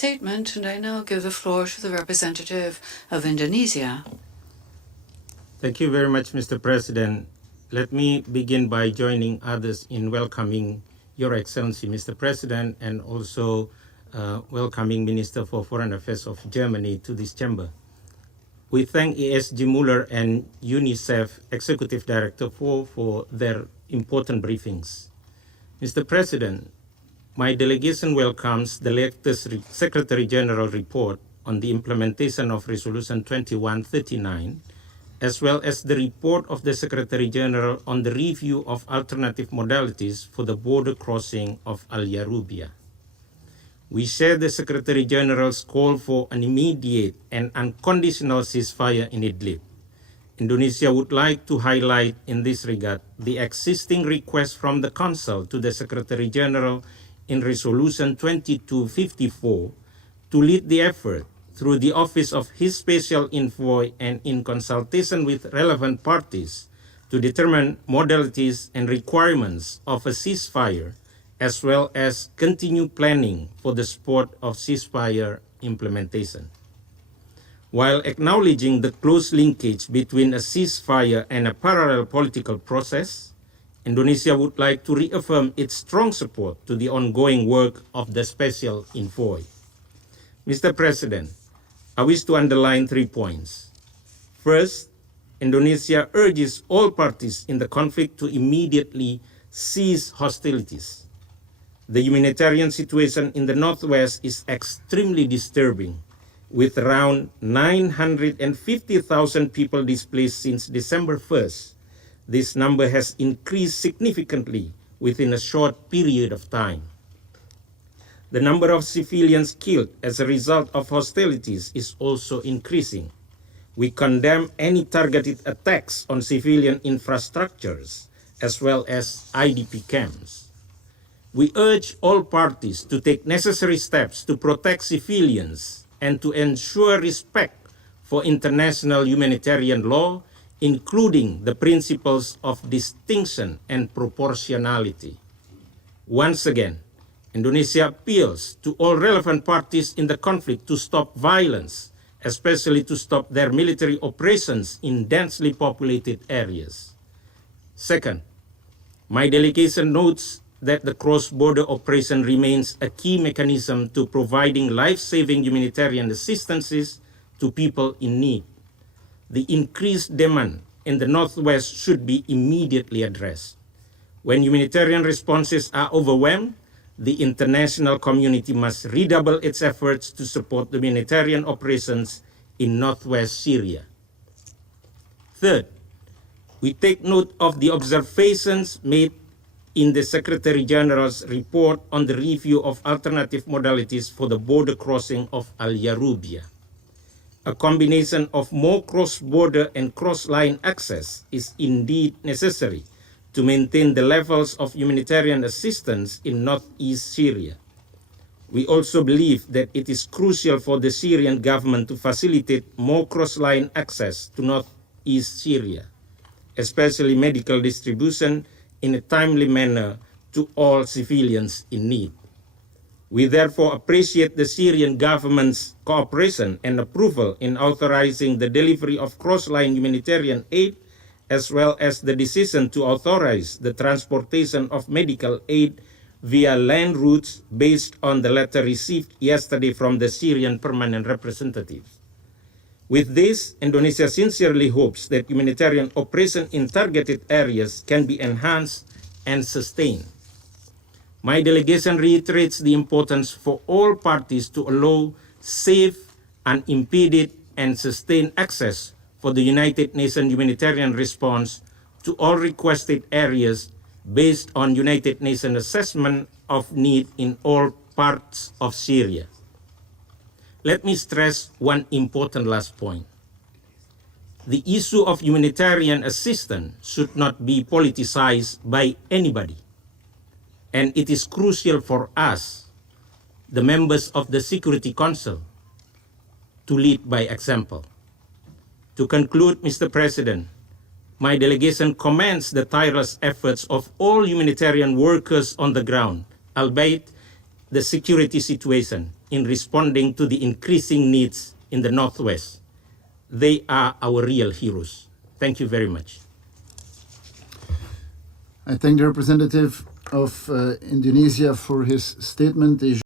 statement, and I now give the floor to the representative of Indonesia. Thank you very much, Mr. President. Let me begin by joining others in welcoming Your Excellency, Mr. President, and also welcoming Minister for Foreign Affairs of Germany to this chamber. We thank ESG Muller and UNICEF Executive Director for their important briefings. Mr. President, my delegation welcomes the latest Secretary General report on the implementation of Resolution 2139, as well as the report of the Secretary General on the review of alternative modalities for the border crossing of Al Yarubia. We share the Secretary General's call for an immediate and unconditional ceasefire in Idlib. Indonesia would like to highlight in this regard the existing request from the Council to the Secretary General in Resolution 2254 to lead the effort through the Office of His Special Envoy and in consultation with relevant parties to determine modalities and requirements of a ceasefire, as well as continue planning for the spot of ceasefire implementation. While acknowledging the close linkage between a ceasefire and a parallel political process, Indonesia would like to reaffirm its strong support to the ongoing work of the Special Envoy. Mr. President, I wish to underline 3 points. First, Indonesia urges all parties in the conflict to immediately cease hostilities. The humanitarian situation in the Northwest is extremely disturbing, with around 950,000 people displaced since December 1st. This number has increased significantly within a short period of time. The number of civilians killed as a result of hostilities is also increasing. We condemn any targeted attacks on civilian infrastructures, as well as IDP camps. We urge all parties to take necessary steps to protect civilians and to ensure respect for international humanitarian law, including the principles of distinction and proportionality. Once again, Indonesia appeals to all relevant parties in the conflict to stop violence, especially to stop their military operations in densely populated areas. Second, my delegation notes that the cross-border operation remains a key mechanism to providing life-saving humanitarian assistances to people in need. The increased demand in the Northwest should be immediately addressed. When humanitarian responses are overwhelmed, the international community must redouble its efforts to support the humanitarian operations in Northwest Syria. Third, we take note of the observations made in the Secretary General's report on the review of alternative modalities for the border crossing of Al Yarubia. A combination of more cross-border and cross-line access is indeed necessary to maintain the levels of humanitarian assistance in northeast Syria. We also believe that it is crucial for the Syrian government to facilitate more cross-line access to northeast Syria, especially medical distribution in a timely manner to all civilians in need. We therefore appreciate the Syrian government's cooperation and approval in authorizing the delivery of cross-line humanitarian aid, as well as the decision to authorize the transportation of medical aid via land routes based on the letter received yesterday from the Syrian permanent representatives. With this, Indonesia sincerely hopes that humanitarian operation in targeted areas can be enhanced and sustained. My delegation reiterates the importance for all parties to allow safe, unimpeded, and sustained access for the United Nations humanitarian response to all requested areas based on United Nations assessment of need in all parts of Syria. Let me stress one important last point. The issue of humanitarian assistance should not be politicized by anybody. And it is crucial for us, the members of the Security Council, to lead by example. To conclude, Mr. President, my delegation commends the tireless efforts of all humanitarian workers on the ground, albeit the security situation in responding to the increasing needs in the Northwest. They are our real heroes. Thank you very much. I thank the representative of Indonesia for his statement.